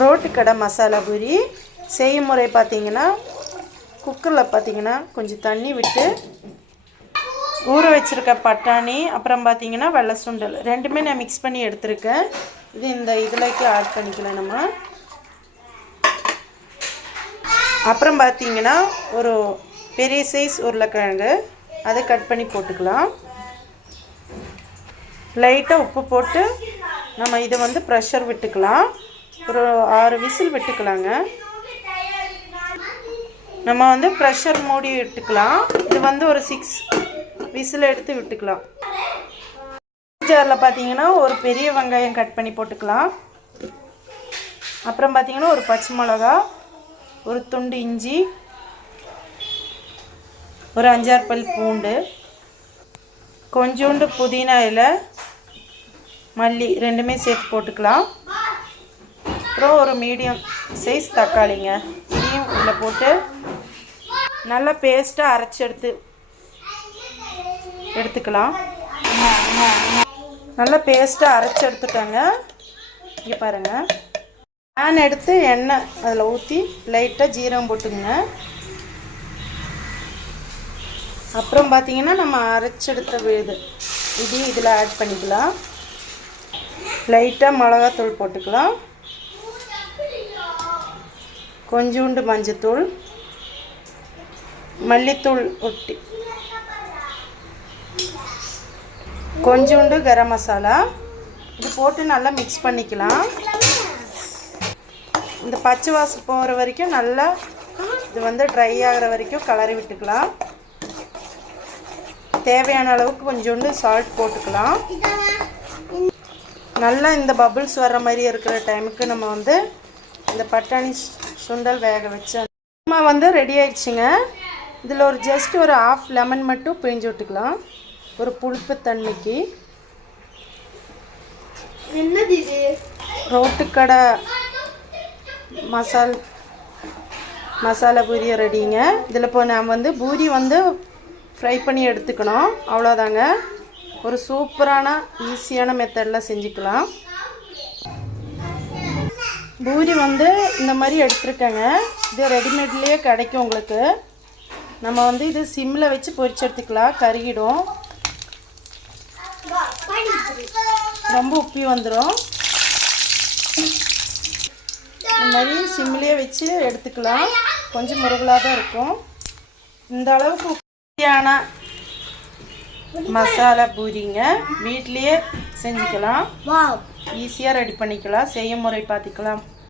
Road கடை மசாலா பூரி செய்யும் முறை பார்த்தீங்கன்னா, குக்கரில் பார்த்தீங்கன்னா கொஞ்சம் தண்ணி விட்டு ஊற வச்சுருக்க பட்டாணி, அப்புறம் பார்த்தீங்கன்னா வெள்ளை சுண்டல் ரெண்டுமே நான் மிக்ஸ் பண்ணி எடுத்துருக்கேன். இது இந்த இதுலக்கு ஆட் பண்ணிக்கலாம் நம்ம. அப்புறம் பார்த்தீங்கன்னா ஒரு பெரிய சைஸ் உருளைக்கிழங்கு அதை கட் பண்ணி போட்டுக்கலாம். லைட்டாக உப்பு போட்டு நம்ம இதை வந்து ப்ரெஷர் விட்டுக்கலாம். ஒரு 6 விசில் விட்டுக்கலாங்க. நம்ம வந்து ப்ரெஷர் மூடி விட்டுக்கலாம். இது வந்து ஒரு 6 விசில் எடுத்து விட்டுக்கலாம். ஜாரில் பார்த்தீங்கன்னா ஒரு பெரிய வெங்காயம் கட் பண்ணி போட்டுக்கலாம். அப்புறம் பார்த்தீங்கன்னா ஒரு பச்சை மிளகா, ஒரு துண்டு இஞ்சி, ஒரு 5-6 பல் பூண்டு, கொஞ்சோண்டு புதினா இலை, மல்லி ரெண்டுமே சேர்த்து போட்டுக்கலாம். அப்புறம் ஒரு மீடியம் சைஸ் தக்காளிங்க, இதையும் இதில் போட்டு நல்லா பேஸ்ட்டாக அரைச்சி எடுத்துக்கலாம். நல்லா பேஸ்ட்டாக அரைச்சி எடுத்துக்கோங்க. இங்கே பாருங்கள், பேன் எடுத்து எண்ணெய் அதில் ஊற்றி லைட்டாக ஜீரகம் போட்டுங்க. அப்புறம் பார்த்தீங்கன்னா நம்ம அரைச்செடுத்த இதையும் இதில் ஆட் பண்ணிக்கலாம். லைட்டாக மிளகாத்தூள் போட்டுக்கலாம். கொஞ்சோண்டு மஞ்சத்தூள், மல்லித்தூள் ஒட்டி, கொஞ்சோண்டு கரம் மசாலா இது போட்டு நல்லா மிக்ஸ் பண்ணிக்கலாம். இந்த பச்சை வாசம் போகிற வரைக்கும் நல்லா இது வந்து ட்ரை ஆகிற வரைக்கும் கிளறி விட்டுக்கலாம். தேவையான அளவுக்கு கொஞ்சோண்டு சால்ட் போட்டுக்கலாம். நல்லா இந்த பபுள்ஸ் வர்ற மாதிரி இருக்கிற டைமுக்கு நம்ம வந்து இந்த பட்டாணி சுண்டல் வேக வச்சோம். நம்ம வந்து ரெடி ஆயிடுச்சுங்க. இதில் ஒரு ஜஸ்ட் ஒரு 1/2 லெமன் மட்டும் பிழிஞ்சு விட்டுக்கலாம், ஒரு புளிப்பு தன்மைக்கு. என்னது இது? ரோட்டுக்கடை மசாலா பூரி ரெடிங்க. இதில் இப்போ நான் வந்து பூரி வந்து ஃப்ரை பண்ணி எடுத்துக்கணும், அவ்வளோதாங்க. ஒரு சூப்பரான ஈஸியான மெத்தடில் செஞ்சுக்கலாம். பூரி வந்து இந்த மாதிரி எடுத்துருக்கேங்க. இது ரெடிமேட்லேயே கிடைக்கும் உங்களுக்கு. நம்ம வந்து இது சிம்மில் வச்சு பொரிச்சு எடுத்துக்கலாம், கருகிடும், ரொம்ப உப்பி வந்துடும். இந்த மாதிரி சிம்மிலேயே வச்சு எடுத்துக்கலாம். கொஞ்சம் முருகலாக தான் இருக்கும். இந்த அளவுக்கு உப்பியான மசாலா பூரிங்க வீட்லேயே செஞ்சுக்கலாம். ஈஸியாக ரெடி பண்ணிக்கலாம். செய்யும் முறை பார்த்துக்கலாம்.